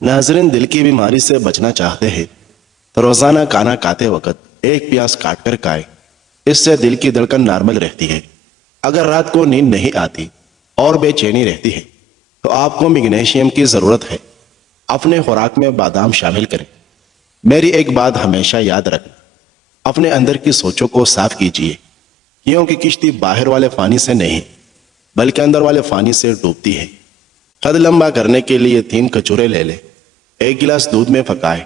नाजरीन, दिल की बीमारी से बचना चाहते हैं तो रोजाना खाना खाते वक्त एक प्याज काट कर खाएं। इससे दिल की धड़कन नॉर्मल रहती है। अगर रात को नींद नहीं आती और बेचैनी रहती है तो आपको मैग्नीशियम की जरूरत है। अपने खुराक में बादाम शामिल करें। मेरी एक बात हमेशा याद रखें, अपने अंदर की सोचों को साफ कीजिए, क्योंकि किश्ती बाहर वाले पानी से नहीं बल्कि अंदर वाले पानी से डूबती है। कद लंबा करने के लिए 3 कचौरे ले लें, 1 गिलास दूध में पकाएं,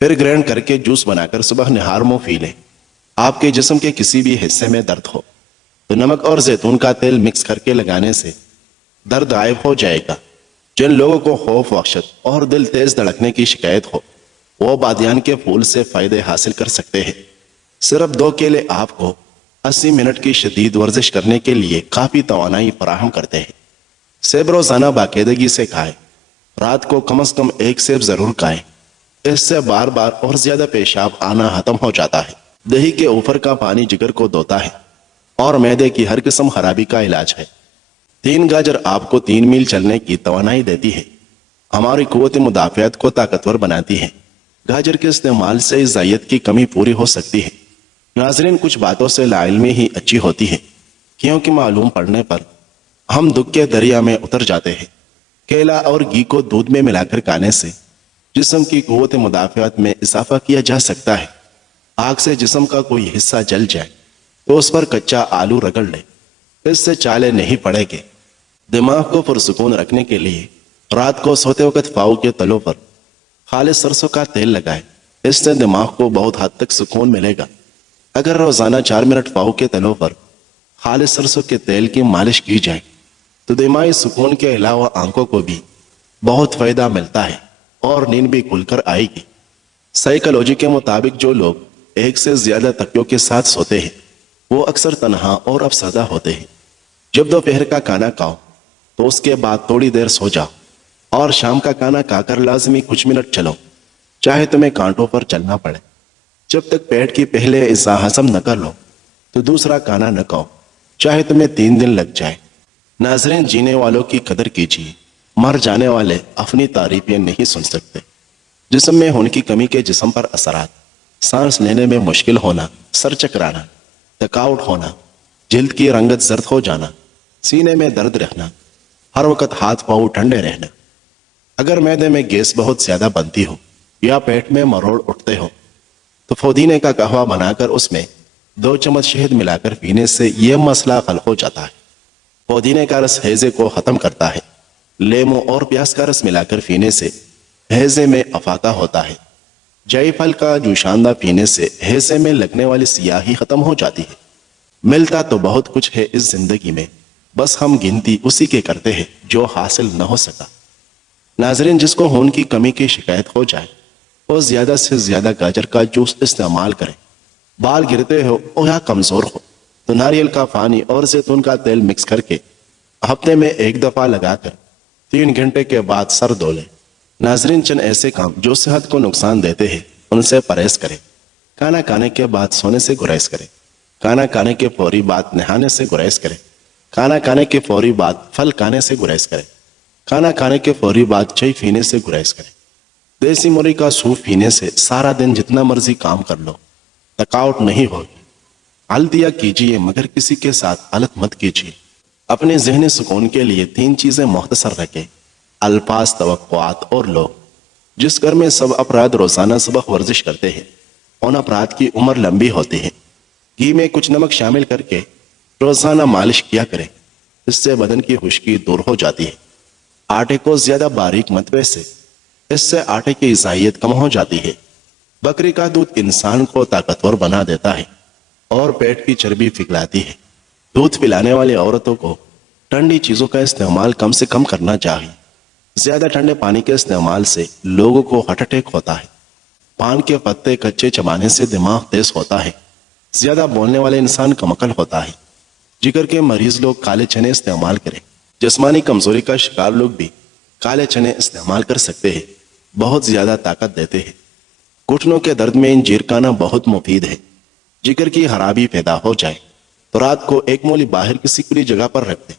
फिर ग्राइंड करके जूस बनाकर सुबह निहार मुंह पी लें। आपके जिस्म के किसी भी हिस्से में दर्द हो तो नमक और जैतून का तेल मिक्स करके लगाने से दर्द गायब हो जाएगा। जिन लोगों को खौफ, वहशत और दिल तेज धड़कने की शिकायत हो वो बादियान के फूल से फायदे हासिल कर सकते हैं। सिर्फ 2 केले आपको 80 मिनट की शदीद वर्जिश करने के लिए काफी तवानाई फराहम करते हैं। सेब रोजाना बाकायदगी से खाएं। रात को कम से कम 1 सेब जरूर खाएं। इससे बार बार और ज्यादा पेशाब आना खत्म हो जाता है। दही के ऊपर का पानी जिगर को धोता है और मैदे की हर किस्म खराबी का इलाज है। 3 गाजर आपको 3 मील चलने की तवानाई देती है, हमारी कुव्वत मुदाफियत को ताकतवर बनाती है। गाजर के इस्तेमाल से ज़ायत की कमी पूरी हो सकती है। नाज़रीन, कुछ बातों से लाइल्मी ही अच्छी होती है, क्योंकि मालूम पड़ने पर हम दुख के दरिया में उतर जाते हैं। केला और घी को दूध में मिलाकर खाने से जिस्म की कुव्वत मुदाफियत में इजाफा किया जा सकता है। आग से जिस्म का कोई हिस्सा जल जाए तो उस पर कच्चा आलू रगड़ ले, इससे चाले नहीं पड़ेंगे। दिमाग को पुरसुकून रखने के लिए रात को सोते वक्त पाँव के तलों पर खालिस सरसों का तेल लगाएं। इससे दिमाग को बहुत हद तक सुकून मिलेगा। अगर रोजाना 4 मिनट पाँव के तलों पर खालिस सरसों के तेल की मालिश की जाए तो दिमागी सुकून के अलावा आंखों को भी बहुत फायदा मिलता है और नींद भी खुलकर आएगी। साइकोलॉजी के मुताबिक जो लोग एक से ज्यादा तकियों के साथ सोते हैं वो अक्सर तन्हा और अफसरदा होते हैं। जब दोपहर का खाना खाओ तो उसके बाद थोड़ी देर सो जाओ और शाम का खाना खाकर लाजमी कुछ मिनट चलो, चाहे तुम्हें कांटों पर चलना पड़े। जब तक पेट की पहले इज़ा हजम न कर लो तो दूसरा खाना न खाओ, चाहे तुम्हें 3 दिन लग जाए। नाजरीन, जीने वालों की कदर कीजिए, मर जाने वाले अपनी तारीफें नहीं सुन सकते। जिस्म में खून की कमी के जिस्म पर असरात, सांस लेने में मुश्किल होना, सर चकराना, थकावट होना, जल्द की रंगत जर्द हो जाना, सीने में दर्द रहना, हर वक्त हाथ पाँव ठंडे रहना। अगर मैदे में गैस बहुत ज्यादा बनती हो या पेट में मरोड़ उठते हो तो पुदीने का कहवा बनाकर उसमें 2 चम्मच शहद मिलाकर पीने से यह मसला हल हो जाता है। पुदीने का रस हैजे को खत्म करता है। लेमू और प्याज का रस मिलाकर पीने से हैजे में अफाका होता है। जायफल का जूशांदा पीने से हैजे में लगने वाली सियाही खत्म हो जाती है। मिलता तो बहुत कुछ है इस जिंदगी में, बस हम गिनती उसी के करते हैं जो हासिल न हो सका। नाजरीन, जिसको खून की कमी की शिकायत हो जाए वो ज्यादा से ज्यादा गाजर का जूस इस्तेमाल करें। बाल गिरते हो या कमजोर हो तो नारियल का पानी और जैतून का तेल मिक्स करके हफ्ते में 1 दफा लगाकर 3 घंटे के बाद सर धो लें। नाजरीन, चंद ऐसे काम जो सेहत को नुकसान देते हैं उनसे परहेज करें। खाना खाने के बाद सोने से गुरेज करें। खाना खाने के फौरी बाद नहाने से गुरेज करें। खाना खाने के फौरी बाद फल खाने से गुरेज करें। खाना खाने के फौरी बाद चाय पीने से गुरेज करें। देसी मुर्गी का सूप पीने से सारा दिन जितना मर्जी काम कर लो, थकावट नहीं होगी। अलतिया कीजिए मगर किसी के साथ अलत मत कीजिए। अपने ज़हनी सुकून के लिए 3 चीजें मुख्तसर रखें: अल्फाज, तवक्कुआत और लोग। जिस घर में सब अफराद रोजाना सुबह वर्जिश करते हैं उन अफराद की उम्र लंबी होती है। घी में कुछ नमक शामिल करके रोजाना मालिश किया करें, इससे बदन की खुश्की दूर हो जाती है। आटे को ज्यादा बारीक मत पीसें, इससे आटे की ज़ायत कम हो जाती है। बकरी का दूध इंसान को ताकतवर बना देता है और पेट की चर्बी पिघलाती है। दूध पिलाने वाली औरतों को ठंडी चीजों का इस्तेमाल कम से कम करना चाहिए। ज्यादा ठंडे पानी के इस्तेमाल से लोगों को हार्ट अटैक होता है। पान के पत्ते कच्चे चबाने से दिमाग तेज होता है। ज्यादा बोलने वाले इंसान कमकल होता है। जिगर के मरीज लोग काले चने इस्तेमाल करें। जिस्मानी कमजोरी का शिकार लोग भी काले चने इस्तेमाल कर सकते हैं, बहुत ज्यादा ताकत देते हैं। घुटनों के दर्द में इंजीर खाना बहुत मुफीद है। जिगर की खराबी पैदा हो जाए तो रात को 1 मूली बाहर किसी खुली जगह पर रख दें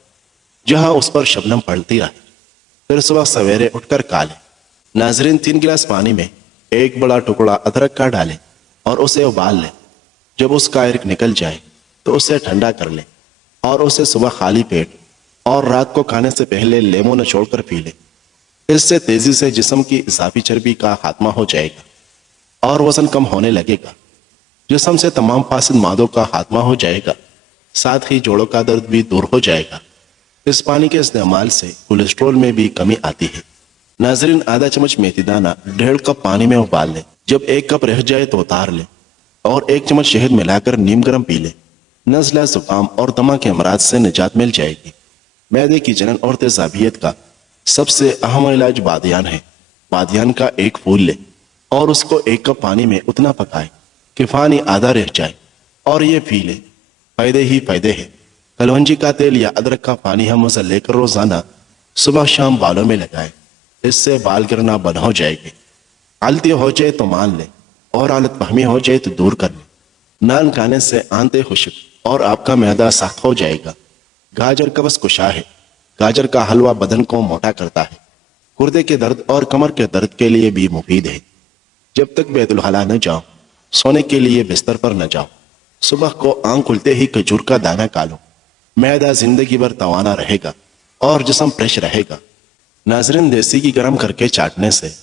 जहां उस पर शबनम पड़ती रहे, फिर सुबह सवेरे उठकर खा लें। नाजरीन 3 गिलास पानी में एक बड़ा टुकड़ा अदरक का डालें और उसे उबाल लें। जब उसका इर्क निकल जाए तो उसे ठंडा कर लें और उसे सुबह खाली पेट और रात को खाने से पहले लेमू निचोड़ कर पी लें। इससे तेजी से जिस्म की इजाफी चर्बी का खात्मा हो जाएगा और वजन कम होने लगेगा। जिस्म से तमाम फासिद मादों का खात्मा हो जाएगा, साथ ही जोड़ों का दर्द भी दूर हो जाएगा। इस पानी के इस्तेमाल से कोलेस्ट्रॉल में भी कमी आती है। नाजरीन, आधा चम्मच मेथी दाना 1.5 कप पानी में उबाल लें। जब 1 कप रह जाए तो उतार लें और 1 चम्मच शहद मिलाकर नीम गर्म पी लें। नज़ला, जुकाम और दमा के अमराज से निजात मिल जाएगी। मैदे की जलन और तेजाबियत का सबसे अहम इलाज बादियान है। बादियान का एक फूल लें और उसको 1 कप पानी में उतना पकाएं कि पानी आधा रह जाए और ये पी लें। फायदे ही फायदे हैं। कलवंजी का तेल या अदरक का पानी हम उसे लेकर रोजाना सुबह शाम बालों में लगाएं। इससे बाल गिरना बंद हो जाएगी। आलती हो जाए तो मान लें और आलत फहमी हो जाए तो दूर कर लें। नान खाने से आंतें खुश्क और आपका मैदा सख्त हो जाएगा। गाजर कब्ज़ कुशा है। गाजर का हलवा बदन को मोटा करता है। गुर्दे के दर्द और कमर के दर्द के लिए भी मुफीद है। जब तक बैतुल खला न जाओ, सोने के लिए बिस्तर पर न जाओ, सुबह को आंख खुलते ही खजूर का दाना खा लो। मैदा जिंदगी भर तवाना रहेगा और जिस्म फ्रेश रहेगा। नाजरीन, देसी घी गर्म करके चाटने से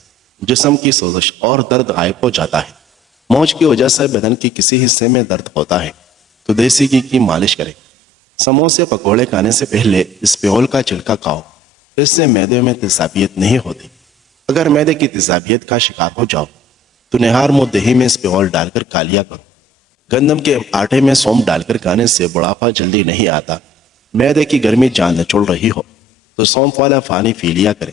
जिस्म की सोजिश और दर्द गायब हो जाता है। मौज की वजह से बदन की किसी हिस्से में दर्द होता है तो देसी घी की मालिश करें। समोसे पकोड़े खाने से पहले इस प्योल का छिलका खाओ। इससे मैदे में तेजाबियत नहीं होती। अगर मैदे की तेजाबियत का शिकार हो जाओ तो निहार मुँह दही में इस प्योल डालकर खा लिया करो। गंदम के आटे में सौंफ डालकर खाने से बुढ़ापा जल्दी नहीं आता। मैदे की गर्मी जान निचोड़ रही हो तो सौंफ वाला पानी पी लिया करें।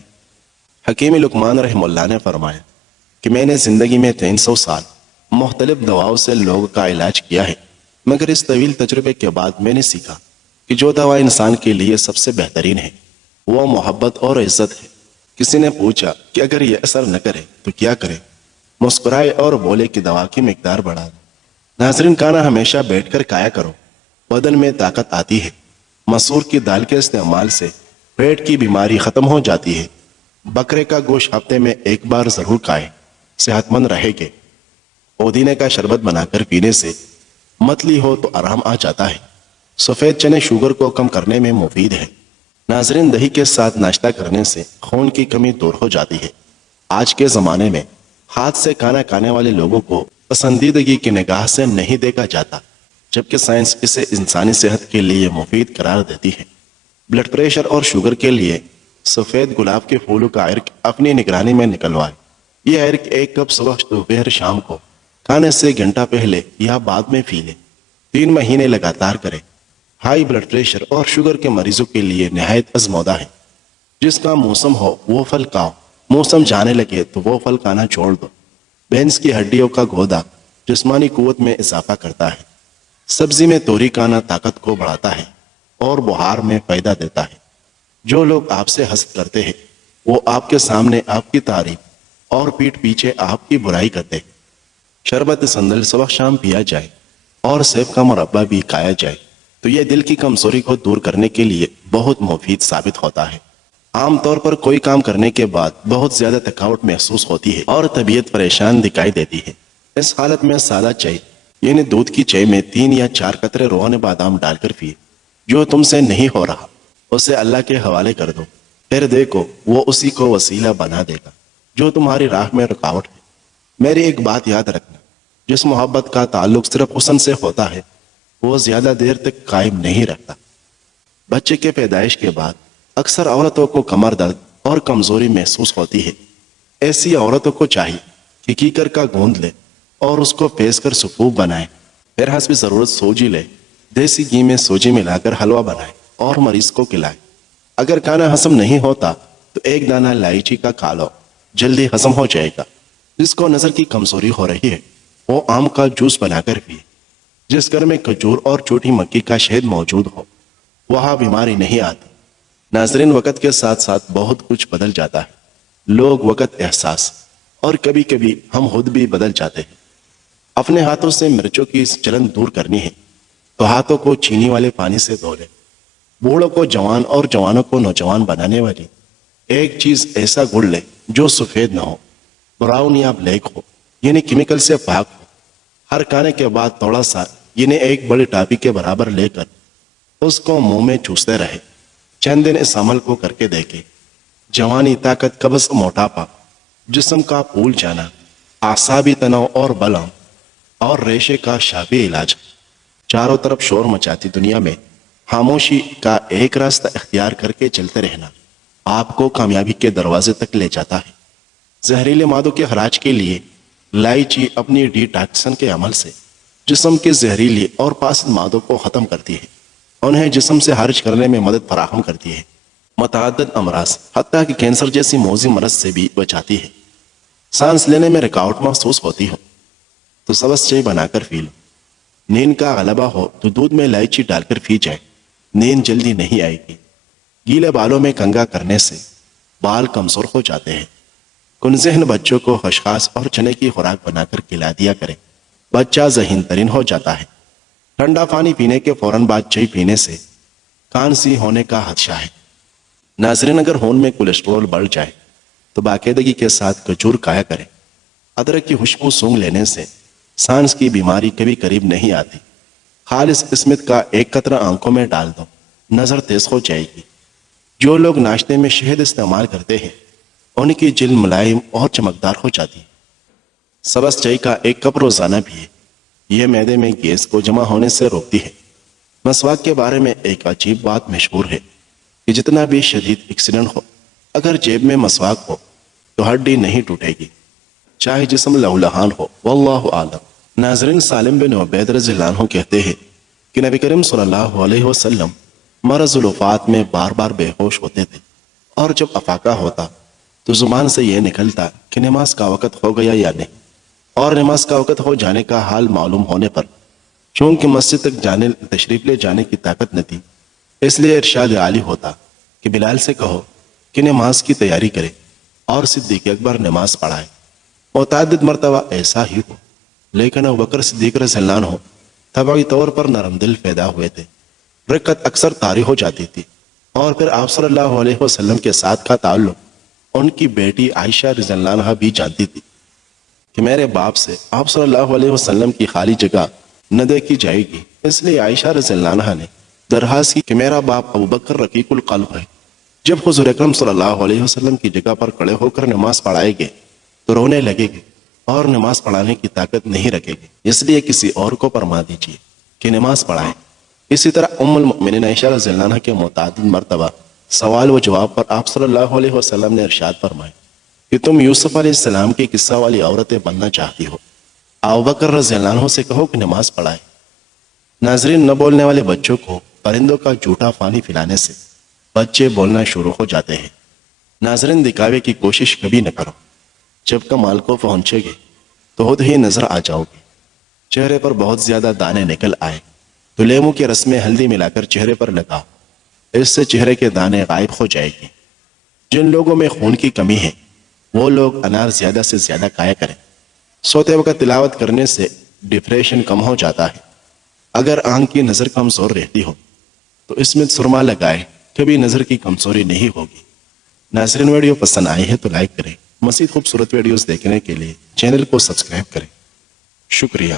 हकीम लुकमान रहमुल्लाह ने फरमाया कि मैंने जिंदगी में 300 साल मुख्तलिफ दवाओं से लोगों का इलाज किया है, मगर इस तवील तजुर्बे के बाद मैंने सीखा कि जो दवा इंसान के लिए सबसे बेहतरीन है वो मोहब्बत और इज्जत है। किसी ने पूछा कि अगर ये असर न करे तो क्या करें? मुस्कुराए और बोले कि दवा की मिकदार बढ़ा दो। नाजरीन, खाना हमेशा बैठकर खाया करो, बदन में ताकत आती है। मसूर की दाल के इस्तेमाल से पेट की बीमारी खत्म हो जाती है। बकरे का गोश्त हफ्ते में 1 बार जरूर खाएं, सेहतमंद रहेंगे। पुदीने का शरबत बनाकर पीने से मतली हो तो आराम आ जाता है। सफेद चने शुगर को कम करने में मुफीद है। नाजरीन, दही के साथ नाश्ता करने से खून की कमी दूर हो जाती है। आज के जमाने में हाथ से खाना खाने वाले लोगों को पसंदीदगी की निगाह से नहीं देखा जाता, जबकि साइंस इसे इंसानी सेहत के लिए मुफीद करार देती है। ब्लड प्रेशर और शुगर के लिए सफेद गुलाब के फूलों का इर्क अपनी निगरानी में निकलवाए। यह इर्क 1 कप सुबह, दोपहर, शाम को खाने से घंटा पहले या बाद में पी लें। 3 महीने लगातार करें। हाई ब्लड प्रेशर और शुगर के मरीजों के लिए निहायत आजमौदा है। जिसका मौसम हो वो फल खाओ, मौसम जाने लगे तो वो फल खाना छोड़ दो। भैंस की हड्डियों का गोदा जिस्मानी कुव्वत में इजाफा करता है। सब्जी में तोरी खाना ताकत को बढ़ाता है और बुहार में पैदा देता है। जो लोग आपसे हसद करते हैं वो आपके सामने आपकी तारीफ और पीठ पीछे आपकी बुराई करते हैं। शरबत संदल सुबह शाम पिया जाए और सेब का मुरब्बा भी खाया जाए तो यह दिल की कमजोरी को दूर करने के लिए बहुत मुफीद साबित होता है। आमतौर पर कोई काम करने के बाद बहुत ज्यादा थकावट महसूस होती है और तबीयत परेशान दिखाई देती है। इस हालत में सादा चाय यानी दूध की चाय में 3 या 4 कतरे रोहन बादाम डालकर पिए। जो तुमसे नहीं हो रहा उसे अल्लाह के हवाले कर दो, फिर देखो वो उसी को वसीला बना देगा जो तुम्हारी राह में रुकावट है। मेरी एक बात याद रखना, जिस मोहब्बत का ताल्लुक सिर्फ हुस्न से होता है वो ज्यादा देर तक कायम नहीं रहता। बच्चे के पैदाइश के बाद अक्सर औरतों को कमर दर्द और कमजोरी महसूस होती है। ऐसी औरतों को चाहिए कि कीकर का गूंद ले और उसको पेस कर सुपूब बनाए, फिर हस्ब जरूरत सोजी ले, देसी घी में सोजी मिलाकर हलवा बनाए और मरीज को खिलाए। अगर खाना हजम नहीं होता तो 1 दाना इलायची का खा लो, जल्दी हजम हो जाएगा। जिसको नजर की कमजोरी हो रही है वो आम का जूस बनाकर पिए। जिस घर में खजूर और छोटी मक्की का शहद मौजूद हो वहां बीमारी नहीं आती। नाजरीन, वक़्त के साथ साथ बहुत कुछ बदल जाता है। लोग, वक़्त, एहसास और कभी कभी हम खुद भी बदल जाते हैं। अपने हाथों से मिर्चों की चलन दूर करनी है तो हाथों को चीनी वाले पानी से धो लें। बूढ़ों को जवान और जवानों को नौजवान बनाने वाली ایک چیز ایسا گڑ لے جو سفید نہ ہو، براؤن یا بلیک ہو، یعنی کیمیکل سے پاک ہو۔ ہر کھانے کے بعد تھوڑا سا یعنی ایک بڑی ٹافی کے برابر لے کر اس کو منہ میں چوستے رہے۔ چند دن اس عمل کو کر کے دیکھے۔ جوانی، طاقت، قبض، موٹاپا، جسم کا پھول جانا، اعصابی تناؤ اور بلم اور ریشے کا شافی علاج۔ چاروں طرف شور مچاتی دنیا میں خاموشی کا ایک راستہ اختیار کر کے چلتے رہنا آپ کو کامیابی کے دروازے تک لے جاتا ہے۔ زہریلے مادوں کے خراج کے لیے الائچی اپنی ڈی ٹاکسن کے عمل سے جسم کے زہریلی اور فاسد مادوں کو ختم کرتی ہے، انہیں جسم سے خارج کرنے میں مدد فراہم کرتی ہے، متعدد امراض حتیٰ کہ کینسر جیسی موذی مرض سے بھی بچاتی ہے۔ سانس لینے میں رکاوٹ محسوس ہوتی ہو تو سبز چائے بنا کر پی لو۔ نیند کا غلبہ ہو تو دودھ میں الائچی ڈال کر پی جائے، نیند جلدی نہیں آئے گی۔ گیلے بالوں میں کنگھا کرنے سے بال کمزور ہو جاتے ہیں۔ کن ذہن بچوں کو خشخاش اور چنے کی خوراک بنا کر کھلا دیا کرے، بچہ ذہین ترین ہو جاتا ہے۔ ٹھنڈا پانی پینے کے فوراً بعد چائے پینے سے کانسی ہونے کا خدشہ ہے۔ ناظرین، اگر خون میں کولیسٹرول بڑھ جائے تو باقاعدگی کے ساتھ کھجور کھایا کریں۔ ادرک کی خوشبو سونگھ لینے سے سانس کی بیماری کبھی قریب نہیں آتی۔ خالص اسمت کا ایک قطرہ آنکھوں میں ڈال دو، نظر تیز ہو جائے گی۔ جو لوگ ناشتے میں شہد استعمال کرتے ہیں ان کی جلد ملائم اور چمکدار ہو جاتی ہے۔ سبز چائے کا ایک کپ روزانہ پیے، یہ معدے میں گیس کو جمع ہونے سے روکتی ہے۔ مسواک کے بارے میں ایک عجیب بات مشہور ہے کہ جتنا بھی شدید ایکسیڈنٹ ہو، اگر جیب میں مسواک ہو تو ہڈی نہیں ٹوٹے گی، چاہے جسم لہولہان ہو۔ واللہ عالم۔ ناظرین، سالم بن عبید رضی اللہ عنہ کہتے ہیں کہ نبی کریم صلی اللہ علیہ وسلم مرض الوفات میں بار بار بے ہوش ہوتے تھے، اور جب افاقہ ہوتا تو زبان سے یہ نکلتا کہ نماز کا وقت ہو گیا یا نہیں، اور نماز کا وقت ہو جانے کا حال معلوم ہونے پر چونکہ مسجد تک تشریف لے جانے کی طاقت نہ تھی، اس لیے ارشاد عالی ہوتا کہ بلال سے کہو کہ نماز کی تیاری کرے، اور صدیق اکبر نماز پڑھائے۔ متعدد مرتبہ ایسا ہی ہو، لیکن ابوبکر صدیق رضی اللہ عنہ طبعی طور پر نرم دل پیدا ہوئے تھے۔ رکعت اکثر طاری ہو جاتی تھی، اور پھر آپ صلی اللہ علیہ وسلم کے ساتھ کا تعلق ان کی بیٹی عائشہ رضی اللہ عنہ بھی جانتی تھی کہ میرے باپ سے آپ صلی اللہ علیہ وسلم کی خالی جگہ نہ دیکھی جائے گی، اس لیے عائشہ رضی اللہ عنہ نے درخواست کی کہ میرا باپ ابوبکر رقیق القلب ہے، جب حضور اکرم صلی اللہ علیہ وسلم کی جگہ پر کھڑے ہو کر نماز پڑھائے گے تو رونے لگے گے اور نماز پڑھانے کی طاقت نہیں رکھے گی، اس لیے کسی اور کو فرما دیجیے کہ نماز پڑھائیں۔ اسی طرح ام المؤمنین عائشہ رضی اللہ عنہ کے متعدد مرتبہ سوال و جواب پر آپ صلی اللہ علیہ وسلم نے ارشاد فرمائے کہ تم یوسف علیہ السلام کی قصہ والی عورتیں بننا چاہتی ہو، ابوبکر رضی اللہ عنہ سے کہو کہ نماز پڑھائے۔ ناظرین، نہ بولنے والے بچوں کو پرندوں کا جھوٹا پانی پلانے سے بچے بولنا شروع ہو جاتے ہیں۔ ناظرین، دکھاوے کی کوشش کبھی نہ کرو، جب کمال کو پہنچے گے تو خود ہی نظر آ جاؤ گے۔ چہرے پر بہت زیادہ دانے نکل آئے تو لیمو کے رس میں ہلدی ملا کر چہرے پر لگاؤ، اس سے چہرے کے دانے غائب ہو جائے گی۔ جن لوگوں میں خون کی کمی ہے وہ لوگ انار زیادہ سے زیادہ کھایا کریں۔ سوتے وقت تلاوت کرنے سے ڈپریشن کم ہو جاتا ہے۔ اگر آنکھ کی نظر کمزور رہتی ہو تو اس میں سرما لگائے، کبھی نظر کی کمزوری نہیں ہوگی۔ ناظرین، ویڈیو پسند آئی ہے تو لائک کریں، مزید خوبصورت ویڈیوز دیکھنے کے لیے چینل کو سبسکرائب کریں۔ شکریہ۔